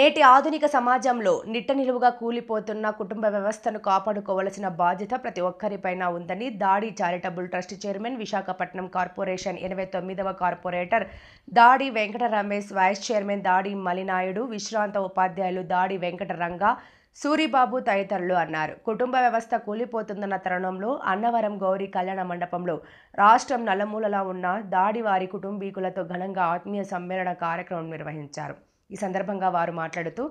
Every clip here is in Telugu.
నేటి ఆధునిక సమాజంలో నిట్ట నిలువుగా కూలిపోతున్న కుటుంబ వ్యవస్థను కాపాడుకోవాల్సిన బాధ్యత ప్రతి ఒక్కరిపైన ఉందని Dadi charitable trust chairman, Visakhapatnam corporation 89వ corporator Dadi Venkata Ramesh, vice chairman దాడి మలినాయుడు, విశ్రాంత ఉపాధ్యాయులు దాడి వెంకట రంగా, సూరిబాబు తదితరులు అన్నారు. కుటుంబ వ్యవస్థ కూలిపోతుందన్న తరుణంలో అన్నవరం గౌరీ కళ్యాణ మండపంలో రాష్ట్రం నలుమూలలా ఉన్న దాడి వారి కుటుంబీకులతో ఘనంగా ఆత్మీయ సమ్మేళన కార్యక్రమం నిర్వహించారు. ఈ సందర్భంగా వారు మాట్లాడుతూ,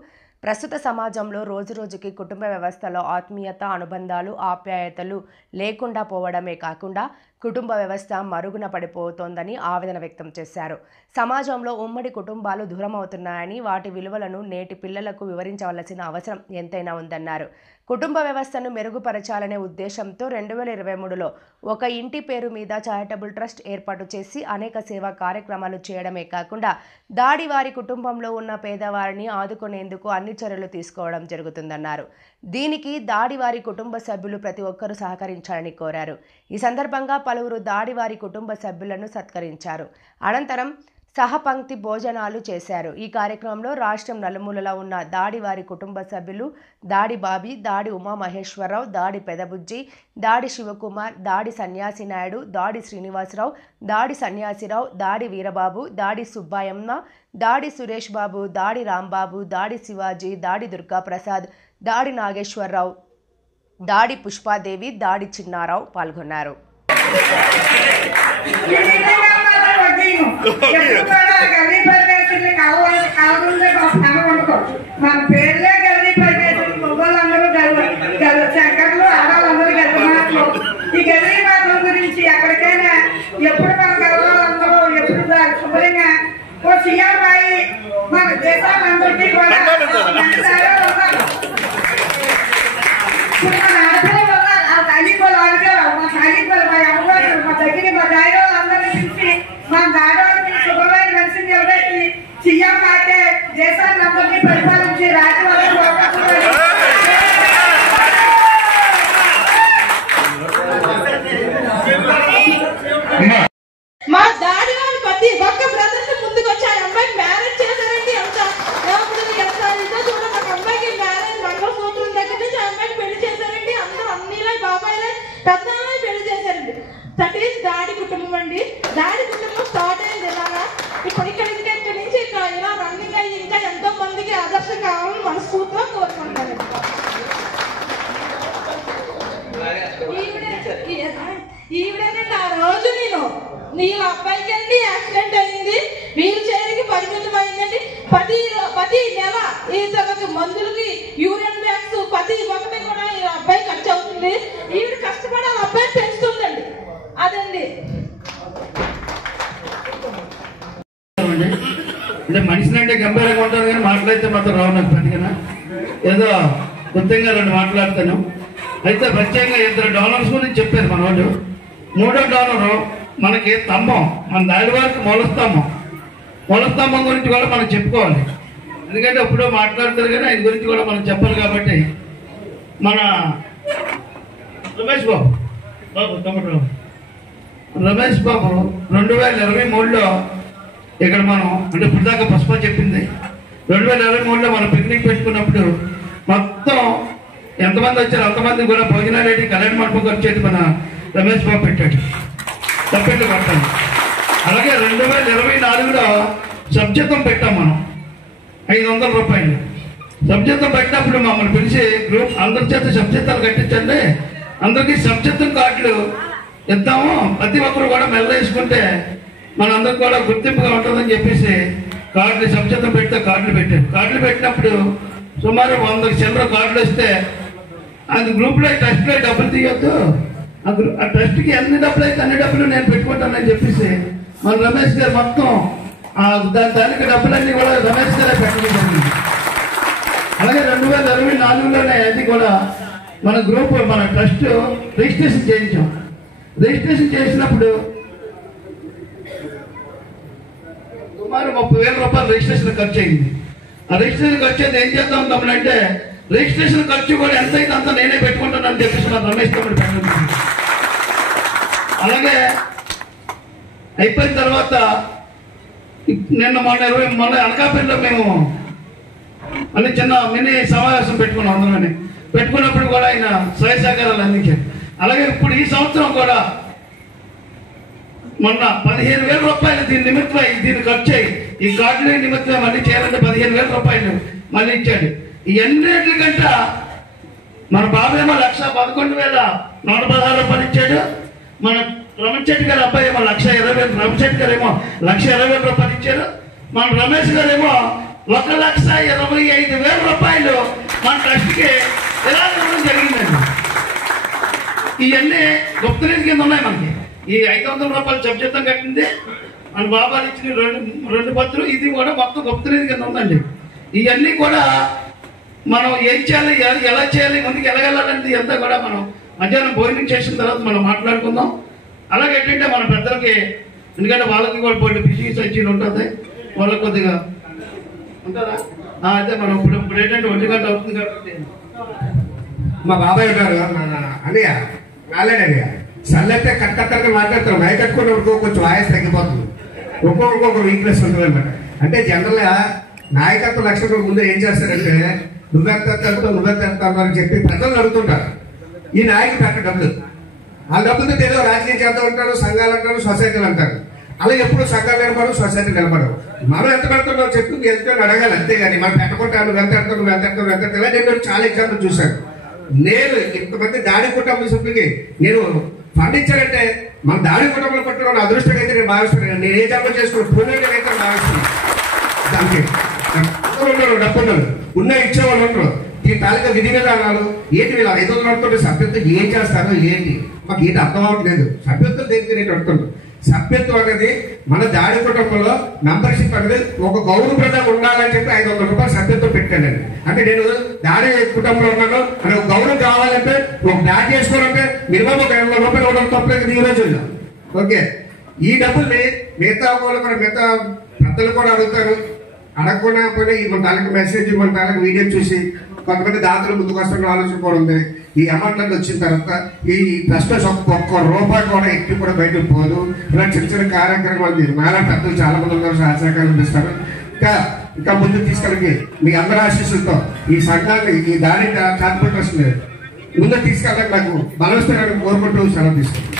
ప్రస్తుత సమాజంలో రోజురోజుకి కుటుంబ వ్యవస్థలో ఆత్మీయత, అనుబంధాలు, ఆప్యాయతలు లేకుండా పోవడమే కాకుండా కుటుంబ వ్యవస్థ మరుగున పడిపోతోందని ఆవేదన వ్యక్తం చేశారు. సమాజంలో ఉమ్మడి కుటుంబాలు దూరం అవుతున్నాయని, వాటి విలువలను నేటి పిల్లలకు వివరించవలసిన అవసరం ఎంతైనా ఉందన్నారు. కుటుంబ వ్యవస్థను మెరుగుపరచాలనే ఉద్దేశంతో 2023లో ఒక ఇంటి పేరు మీద చారిటబుల్ ట్రస్ట్ ఏర్పాటు చేసి అనేక సేవా కార్యక్రమాలు చేయడమే కాకుండా దాడి వారి కుటుంబంలో ఉన్న పేదవారిని ఆదుకునేందుకు అన్ని చర్యలు తీసుకోవడం జరుగుతుందన్నారు. దీనికి దాడి వారి కుటుంబ సభ్యులు ప్రతి ఒక్కరూ సహకరించాలని కోరారు. ఈ సందర్భంగా పలువురు దాడి వారి కుటుంబ సభ్యులను సత్కరించారు. అనంతరం సహపంక్తి భోజనాలు చేశారు. ఈ కార్యక్రమంలో రాష్ట్రం నలుమూలలా ఉన్న దాడి వారి కుటుంబ సభ్యులు దాడి బాబీ, దాడి ఉమామహేశ్వరరావు, దాడి పెదబుజ్జి, దాడి శివకుమార్, దాడి సన్యాసి నాయుడు, దాడి శ్రీనివాసరావు, దాడి సన్యాసిరావు, దాడి వీరబాబు, దాడి సుబ్బాయమ్మ, దాడి సురేష్ బాబు, దాడి రాంబాబు, దాడి శివాజీ, దాడి దుర్గాప్రసాద్, దాడి నాగేశ్వరరావు, దాడి పుష్పాదేవి, దాడి చిన్నారావు పాల్గొన్నారు. మన పేర్లే గల్లి పరిగెత్తులు, మొగోళ్ళందరూ శంకర్లు, ఆడవాళ్ళందరూ గల్లి మాటలు. ఈ గల్లి మాటల గురించి ఎక్కడికైనా ఎప్పుడు మన కలవాళ్ళందరూ ఎప్పుడు శుభ్రంగా ఓ సీఎంఐ మన దేశాలందరికీ కూడా మన ఆడపిల్లలు ఉన్నారు. ఆ తల్లిపల్లి అడిగారు, మా తల్లిపల్లి, మా అమ్మగారు, మా దగ్గర మా దాయి వాళ్ళందరినీ పిలిచి మా దాడవాళ్ళకి శుభమైన మనిషిని నిలబెట్టి సీఎం అయితే దేశాన్ని అందరినీ పరిపాలించి రాజ్యవాళ్ళని మా దాడి వాళ్ళు ప్రతి ఒక్క బ్రదర్స్ ముందుకు వచ్చి ఆ అమ్మాయికి మ్యారేజ్ చేశారండి. ఎంత చూడ ఒక అమ్మాయికి మ్యారేజ్ మంగళసూత్రం దగ్గర నుంచి ఆ అమ్మాయికి పెళ్లి చేశారండి. అందరూ అన్నీలా బాబాయ్లా పెద్ద పెళ్లి చేశారండి. దట్ ఈస్ దాడి కుటుంబం అండి. దాడి కుటుంబం స్టార్ట్ అయింది ఇలాగా. ఇప్పుడు ఇక్కడి నుంచి ఇలా రన్నింగ్ అయ్యి ఇంకా ఎంతో మందికి ఆదర్శం కావాలని మనస్ఫూర్తిగా కోరుకుంటాను. ఈవిడేనండి ఆ రోజు నేను వీళ్ళ అబ్బాయికి అండి యాక్సిడెంట్ అయింది, వీల్ చైర్కి పరిమితం అయిందండి. ప్రతి నెల ఈ తనకి మందులకి యూరిన్ బ్యాగ్స్ ప్రతి ఒక్కటి కూడా ఈ అబ్బాయి ఖర్చు అవుతుంది. ఈవిడ కష్టపడి ఆ అబ్బాయి పెంచుతుందండి. అదండి అంటే మనిషిని అంటే గంభీరంగా ఉంటారు కానీ మాట్లాడితే మాత్రం రావు నాకు పనిగా. ఏదో గుర్తంగా రెండు మాట్లాడతాను. అయితే ప్రత్యేకంగా 2 డోనర్స్ గురించి చెప్పారు మన వాళ్ళు. 3వ డోనరు మనకి స్తంభం, మన దాడి వారికి మూలస్తంభం గురించి కూడా మనం చెప్పుకోవాలి. ఎందుకంటే ఎప్పుడో మాట్లాడతారు కానీ ఆయన గురించి కూడా మనం చెప్పాలి. కాబట్టి మన రమేష్ బాబు 2023లో ఇక్కడ మనం అంటే ఇప్పటిదాకా పుష్ప చెప్పింది 2023లో మనం పిక్నిక్ పెట్టుకున్నప్పుడు మొత్తం ఎంతమంది వచ్చారు అంతమంది కూడా భోజనాలు కళ్యాణ మండపం వచ్చేది మన రమేష్ బాబు పెట్టాడు. తప్పెట్లు కట్టాలి. అలాగే 2024లో సబ్జెక్తం పెట్టాం మనం 500 రూపాయలు. సబ్జెక్తం పెట్టినప్పుడు మమ్మల్ని పిలిచి గ్రూప్ అందరి చేత సబ్జెక్తాలు కట్టించండి, అందరికీ సబ్జెక్తం కార్డులు ఇద్దాము, ప్రతి ఒక్కరు కూడా మెల్ల వేసుకుంటే మనందరికి కూడా గుర్తింపుగా ఉంటుందని చెప్పేసి కార్డులు సబ్జెక్తం పెడితే కార్డులు పెట్టారు. కార్డులు పెట్టినప్పుడు సుమారు 100 చిల్లర కార్డులు వస్తే అది గ్రూప్లో ట్రస్ట్లో డబ్బులు తీయొద్దు, ఆ ట్రస్ట్కి ఎన్ని డబ్బులు అయితే అన్ని డబ్బులు నేను పెట్టుకుంటానని చెప్పేసి మన రమేష్ గారు మొత్తం దానికి డబ్బులన్నీ కూడా రమేష్ గారే పెట్టడం జరిగింది. అలాగే 2024లోనే అది కూడా మన గ్రూప్ మన ట్రస్ట్ రిజిస్ట్రేషన్ చేయించాం. రిజిస్ట్రేషన్ చేసినప్పుడు సుమారు 30,000 రూపాయలు రిజిస్ట్రేషన్ ఖర్చు అయింది. ఆ రిజిస్ట్రేషన్ ఖర్చు అయితే ఏం చేద్దాం తమ్ముడంటే రిజిస్ట్రేషన్ ఖర్చు కూడా ఎంత అయితే అంత నేనే పెట్టుకుంటానని చెప్పేసి మన రమేష్ తమ్ముడు పెట్టడం. అలాగే అయిపోయిన తర్వాత నిన్న మొన్న అనకాపల్లిలో మేము మళ్ళీ చిన్న మినీ సమావేశం పెట్టుకున్నాం. అందులోనే పెట్టుకున్నప్పుడు కూడా ఆయన సహాయ సహకారాలు అందించారు. అలాగే ఇప్పుడు ఈ సంవత్సరం కూడా మొన్న 15,000 రూపాయలు దీని నిమిత్తమై, దీన్ని ఖర్చు అయ్యి ఈ కార్డుల నిమిత్తమై మళ్ళీ చేయాలంటే 15,000 రూపాయలు మళ్ళీ ఇచ్చాడు. ఇవన్నిటికంట మన బాబేమో 1,11,116 రూపాయలు ఇచ్చాడు. మన రమణశెట్టి గారి అబ్బాయి ఏమో 1,20,000, రమణశెట్టి గారు ఏమో 1,20,000 రూపాయలు ఇచ్చారు. మన రమేష్ గారు ఏమో 1,25,000 రూపాయలు మన ట్రస్ట్కి ఎలా ఇవ్వడం జరిగిందండి. ఇవన్నీ గుప్తనిధి కింద ఉన్నాయి. మనకి ఈ 500 రూపాయలు జప్తం కట్టింది మన బాబాలు ఇచ్చిన రెండు పత్రులు, ఇది కూడా మొత్తం గుప్తనిధి కింద ఉందండి. ఇవన్నీ కూడా మనం ఏం చేయాలి, ఎలా చేయాలి, ముందుకు ఎలాగెళ్ళాలంటే అంతా కూడా మనం మధ్యాహ్నం భోజనం చేసిన తర్వాత మనం మాట్లాడుకుందాం. అలాగే ఏంటంటే మన పెద్దలకి, ఎందుకంటే వాళ్ళకి కూడా పోటీ బిజీ సచ్చిలు ఉంటుంది, వాళ్ళకి కొద్దిగా ఉంటుందా అయితే మనం ఇప్పుడు ఏంటంటే 1 గంట అవుతుంది కాబట్టి మా బాబాయ్ ఉంటారు అన్నయ్య నాలేడయ్య సల్లైతే కట్టక్కడికి మాట్లాడతారు. బయట కట్టుకున్నప్పుడు కొంచెం వాయిస్ తగ్గిపోతుంది, ఒక్కొక్క వీక్నెస్ ఉంటుంది అనమాట. అంటే జనరల్గా నాయకత్వ లక్షణం ముందు ఏం చేస్తారంటే నువ్వెంత అని చెప్పి ప్రజలు అడుగుతుంటారు. ఈ నాయకుడు పెట్ట డబ్బులు, ఆ డబ్బులతో ఏదో రాజకీయం చేస్తూ ఉంటారు, సంఘాలు అంటారు, సొసైటీలు అంటారు. అలా ఎప్పుడు సంఘాలు నిలబడవు, సొసైటీ నిలబడవు. మనం ఎంత పెడుతున్నావు చెప్పు, ఎంత అడగాలి అంతేగాని మనం పెట్టకుండా నువ్వు ఎంత పెడతావు, నువ్వు ఎంత పెడతావు. నేను చాలా ఎగ్జాంపుల్ చూశాను. నేను ఇంతమంది దాడి కుటుంబ సభ్యులకి నేను ఫండ్ ఇచ్చానంటే మన దాడి కుటుంబంలో పట్టుకున్న అదృష్టం అయితే నేను భావిస్తున్నాను. నేను ఏ జన్మ చేసుకున్నాను పుణ్యం అయితే భావిస్తున్నాను. దానికి డబ్బులు ఉన్న ఇచ్చేవాళ్ళు ఉంటారు. దీని తాలూకా విధి విధానాలు ఏంటి, వీళ్ళు 500 నడుతుంటే సభ్యత్వం ఏం చేస్తారో ఏంటి మాకు ఏంటి అర్థం అవ్వట్లేదు. సభ్యత్వం దేనికి నేను అడుగుతున్నాను. సభ్యత్వం అనేది మన దాడి కుటుంబంలో మెంబర్షిప్ అనేది ఒక గౌరవప్రదం ఉండాలని చెప్పి 500 రూపాయలు సభ్యత్వం పెట్టానండి. అంటే నేను దాడి కుటుంబంలో ఉన్నాను అని ఒక గౌరవం కావాలంటే, ఒక బ్యాట్ చేసుకోవాలంటే మినిమం ఒక 200 రూపాయలు ఇవ్వడం తప్పలేదు ఈ రోజుల్లో. ఓకే, ఈ డబ్బుల్ని మిగతా వాళ్ళు కూడా మిగతా పెద్దలు కూడా అడుగుతారు. అడగకుండా పోయినా ఈ మన తాలూకు మెసేజ్, మన తాలూకు వీడియో చూసి కొంతమంది దాతలు ముందుకు వస్తున్న ఆలోచన కూడా ఉంది. ఈ అమౌంట్ వచ్చిన తర్వాత ఈ ట్రస్ట్ ఒక్క రూపాయి కూడా ఎక్కువ కూడా బయటకు పోదు. ఇలా చిన్న కార్యక్రమాలు మేళా పెద్దలు చాలా మంది ఉన్నారు, సహకారం ఇస్తారు. ఇంకా ముందుకు తీసుకెళ్ళి మీ అందరి ఆశీస్సులతో ఈ సంఘాన్ని, ఈ దాడి చారిటబుల్ ట్రస్ట్ ముందుకు తీసుకెళ్ళడానికి నాకు బలవస్తారని కోరుకుంటూ సెలవు తీసుకుంటాను.